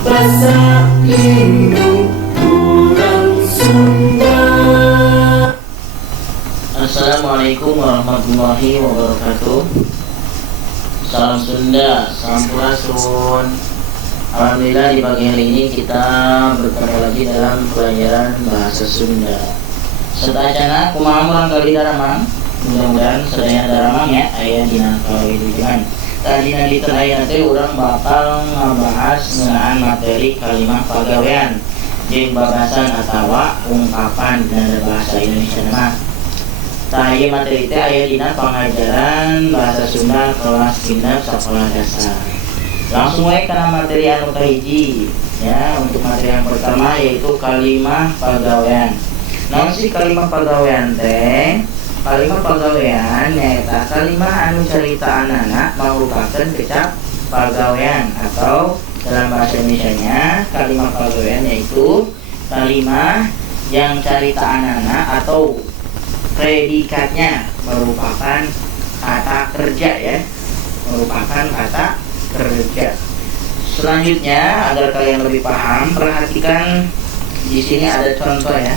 Bahasa Indo kurang Sunda. Assalamualaikum warahmatullahi wabarakatuh. Salam Sunda, sampurasun. Alhamdulillah di pagi hari ini kita bertemu lagi dalam pelajaran bahasa Sunda. Sedayana kumaha urang kali daramang. Mudah-mudahan sedaya daramang ya aya dina kawilujengan. Tadina di tengah teh urang bakal ngabahas ngeunaan materi kalimah pagawean jeung babasan atawa ungkapan dina bahasa Indonesia mah. Tah ieu materi teh aya dina pangajaran bahasa Sunda kelas 6 sekolah dasar. Langsung wae kana materi anu kahiji ya. Untuk materi yang pertama yaitu kalimah pagawean. Naon sih kalimah pagawean teh? Kalimah pagawean nyaeta kalimah anu caritaanana merupakeun kecap pagawean, atau dalam bahasa Indonesianya kalimah pagawean yaitu kalimah yang caritaanana atau predikatnya merupakan kata kerja ya, merupakan kata kerja. Selanjutnya agar kalian lebih paham, perhatikan di sini ada contoh ya.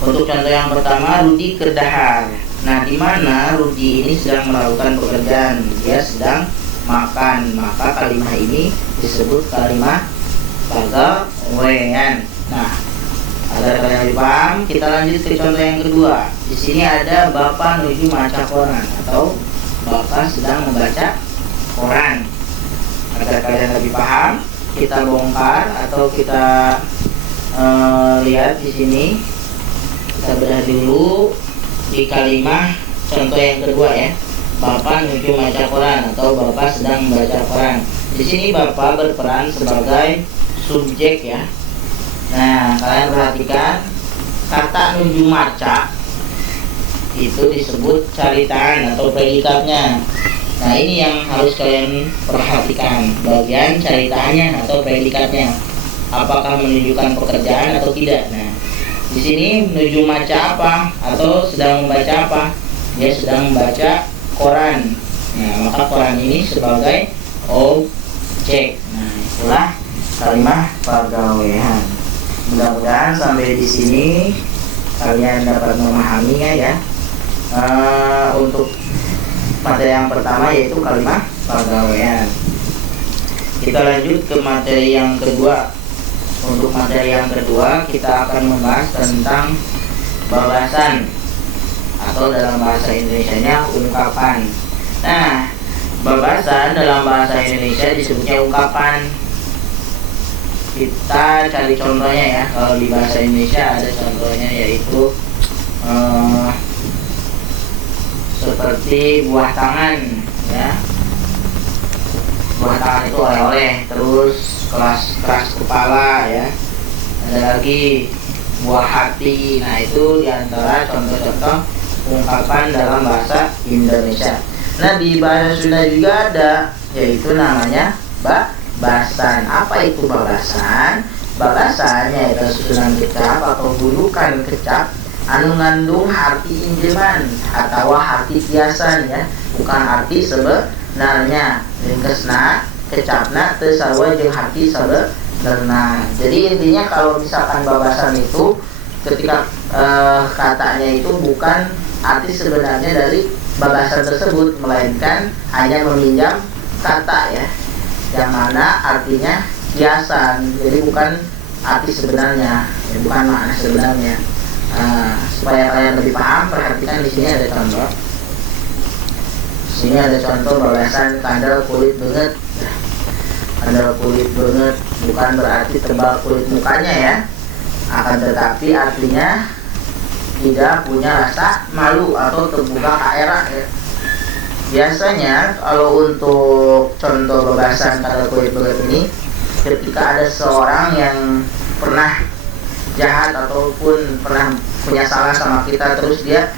Untuk contoh yang pertama, Rudi kedahar. Nah, di mana Rudi ini sedang melakukan pekerjaan, dia sedang makan, maka kalimah ini disebut kalimah pagawean. Nah, agar kalian lebih paham, kita lanjut ke contoh yang kedua. Di sini ada Bapak menuju maca koran atau Bapak sedang membaca koran. Agar kalian lebih paham, kita bongkar atau kita lihat di sini. Kita bedah dulu di kalimah contoh yang kedua ya. Bapak menuju maca koran atau Bapak sedang membaca koran. Di sini Bapak berperan sebagai subjek ya. Nah, kalian perhatikan kata nuju maca itu disebut caritaan atau predikatnya. Nah, ini yang harus kalian perhatikan, bagian caritaannya atau predikatnya. Apakah menunjukkan pekerjaan atau tidak? Nah, di sini menuju maca apa atau sedang membaca apa? Dia sedang membaca koran. Nah, maka koran ini sebagai objek. Nah, itulah kalimah pagawean. Mudah-mudahan sampai di sini kalian dapat memahaminya ya. Untuk materi yang pertama yaitu kalimah pagawean. Kita lanjut ke materi yang kedua. Untuk materi yang kedua kita akan membahas tentang babasan atau dalam bahasa Indonesianya ungkapan. Nah, babasan dalam bahasa Indonesia disebutnya ungkapan. Kita cari contohnya ya. Kalau di bahasa Indonesia ada contohnya yaitu seperti buah tangan ya. Buah tangan itu oleh-oleh, terus keras kepala ya. Ada lagi buah hati. Nah, itu diantara contoh-contoh ungkapan dalam bahasa Indonesia. Nah, di bahasa Sunda juga ada, yaitu namanya babasan. Apa itu babasan? Babasan yaitu susunan kecap atau gundukan kecap anu ngandung arti injeman atau arti kiasan ya, bukan arti sebenarnya. Ringkesna kecapna teu sarua jeung arti sabenerna. Jadi intinya kalau misalkan babasan itu ketika katanya itu bukan arti sebenarnya dari babasan tersebut, melainkan hanya meminjam kata ya, yang mana artinya kiasan. Jadi bukan arti sebenarnya, ya, bukan makna sebenarnya. Supaya kalian lebih paham, perhatikan di sini ada contoh. Sini ada contoh babasan kandel kulit banget. Kandel kulit banget bukan berarti tebal kulit mukanya ya, akan tetapi artinya tidak punya rasa malu atau terbuka kaera ya. Biasanya kalau untuk contoh babasan kandel kulit banget ini, ketika ada seorang yang pernah jahat ataupun pernah punya salah sama kita, terus dia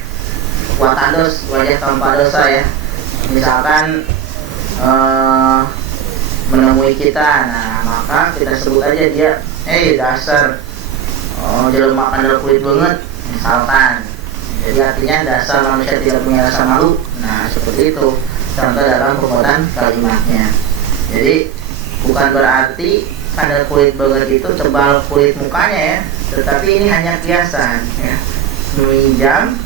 watados, wajah tanpa dosa ya. Misalkan menemui kita, nah maka kita sebut aja dia, dasar jelema kandel kulit banget misalkan. Jadi artinya dasar manusia tidak punya rasa malu. Nah, seperti itu contoh dalam pembuatan kalimatnya. Jadi Bukan berarti kadar kulit bagat itu tebal kulit mukanya ya, tetapi ini hanya kiasan ya. Meminjam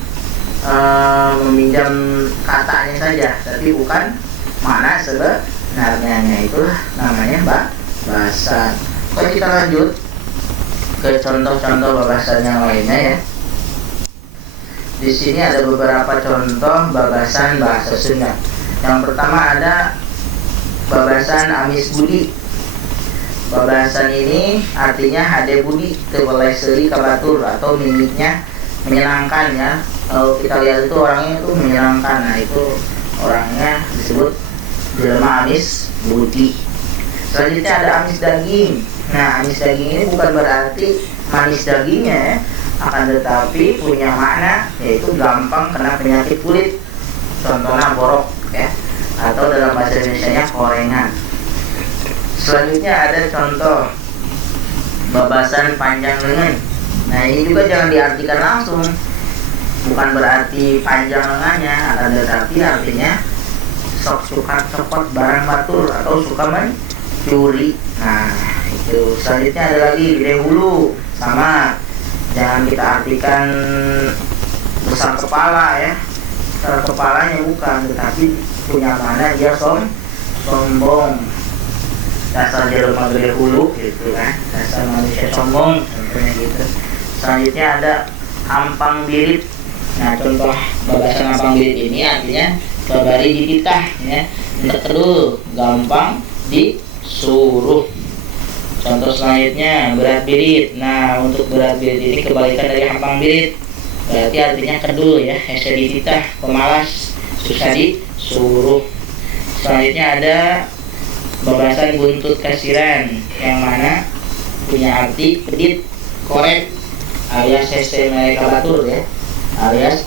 katanya saja, tapi bukan mana sebenarnya. Itulah namanya bahasan. Oke, kita lanjut ke contoh-contoh bahasan yang lainnya ya. Di sini ada beberapa contoh bahasan bahasa Sunda. Yang pertama ada bahasan Amis Budi. Bahasan ini artinya hade budi tebeleseri kabatur, atau mimiknya menyenangkan ya. Kalau kita lihat itu orangnya itu menyenangkan, nah itu orangnya disebut jelema Amis Budi. Selanjutnya ada amis daging. Nah, amis daging ini bukan berarti manis dagingnya ya, akan tetapi punya makna yaitu gampang kena penyakit kulit. Contohnya borok ya, atau dalam bahasa Indonesianya korengan. Selanjutnya ada contoh babasan panjang lengan. Nah, ini juga jangan diartikan langsung, bukan berarti panjang lengannya, akan tetapi artinya sok suka copot barang batur atau suka mencuri. Nah, itu. Selanjutnya ada lagi gede hulu, sama, jangan kita artikan besar kepala ya, besar kepalanya bukan, tetapi punya mana dia sombong. Dasar jelema gede hulu gitu kan, dasar manusia sombong contohnya gitu. Selanjutnya ada ampang birit. Nah, contoh babasan ampang birit ini artinya babari dititah ya, untuk kedul, gampang disuruh. Contoh selanjutnya berat birit. Nah, untuk berat birit ini kebalikan dari ampang birit, berarti artinya kedul ya, hese dititah, pemalas, susah disuruh. Selanjutnya ada babasan buntut kasiran, yang mana punya arti pedit, korek, alias hese mereka batur ya, alias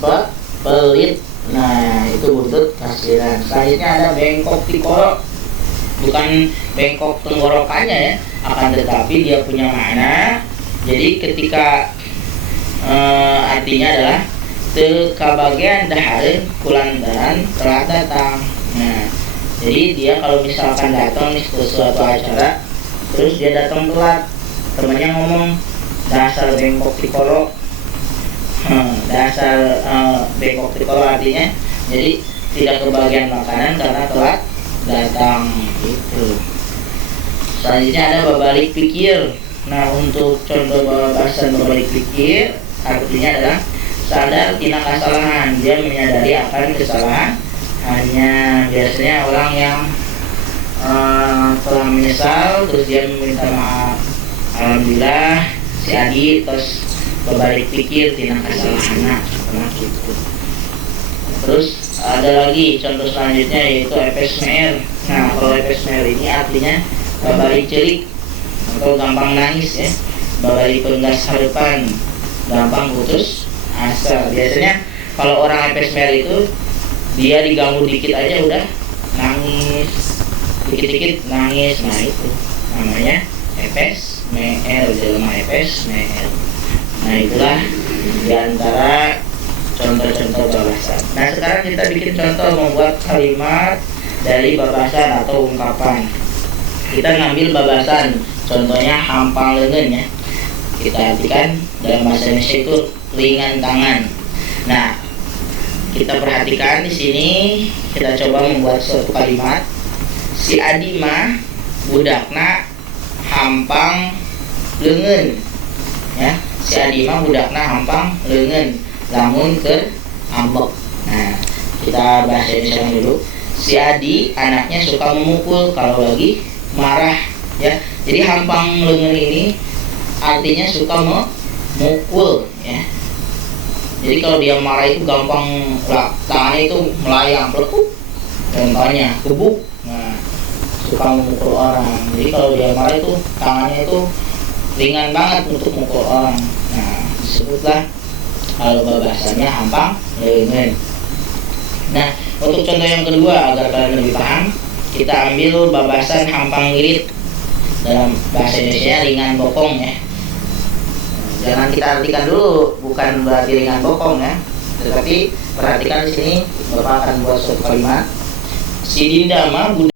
pelit. Nah, itu buntut kasiran. Selanjutnya ada bengkok tikoro, bukan bengkok tenggorokannya ya, akan tetapi dia punya makna. Jadi ketika artinya adalah teu kabagian dahareun kulantaran telat datang. Nah, jadi dia kalau misalkan datang nih ke suatu acara, terus dia datang telat, temannya ngomong dasar bengkok tikoro. Dasar bengkok tikoro artinya jadi tidak kebagian makanan karena telat datang gitu. Selanjutnya ada babalik pikir. Nah, untuk contoh bahasan babalik pikir artinya adalah sadar tina kesalahan, dia menyadari akan kesalahan. Hanya biasanya orang yang telah menyesal terus dia meminta maaf, alhamdulillah si Adi terus berbalik pikir tina kesalahannya gitu. Terus ada lagi contoh selanjutnya yaitu epesmer. Nah, kalau epesmer ini artinya berbalik cerik atau gampang nangis ya, berbalik penggas harapan, gampang putus asa. Biasanya kalau orang epesmer itu dia diganggu dikit aja udah nangis, dikit-dikit nangis. Nah, itu namanya epesmer, jelema epesmer. Nah, itulah diantara contoh-contoh babasan. Nah, sekarang kita bikin contoh membuat kalimat dari babasan atau ungkapan. Kita ngambil babasan, contohnya hampang leungeun ya. Kita artikan dalam bahasa Indonesia itu ringan tangan. Nah, kita perhatikan di sini, kita coba membuat suatu kalimat. Si Adi mah budakna hampang leungeun. Ya, si Adi mah budakna hampang leungeun, lamun keur ambek. Nah, kita bahas Indonesia dulu. Si Adi anaknya suka memukul kalau lagi marah ya. Jadi hampang leungeun ini artinya suka memukul ya. Jadi kalau dia marah itu gampang, tangannya itu melayang, pelekuk, contohnya gebuk. Nah, suka memukul orang. Jadi kalau dia marah itu tangannya itu ringan banget untuk memukul orang. Nah, disebutlah kalau bahasannya hampang leungeun. Nah, untuk contoh yang kedua agar kalian lebih paham, kita ambil babasan hampang ngirit. Dalam bahasa Indonesia ringan bokong ya. Jangan kita artikan dulu, bukan berarti ringan bokong ya, tetapi perhatikan di sini Bapak akan buat suatu kalimat. Si Dinda mah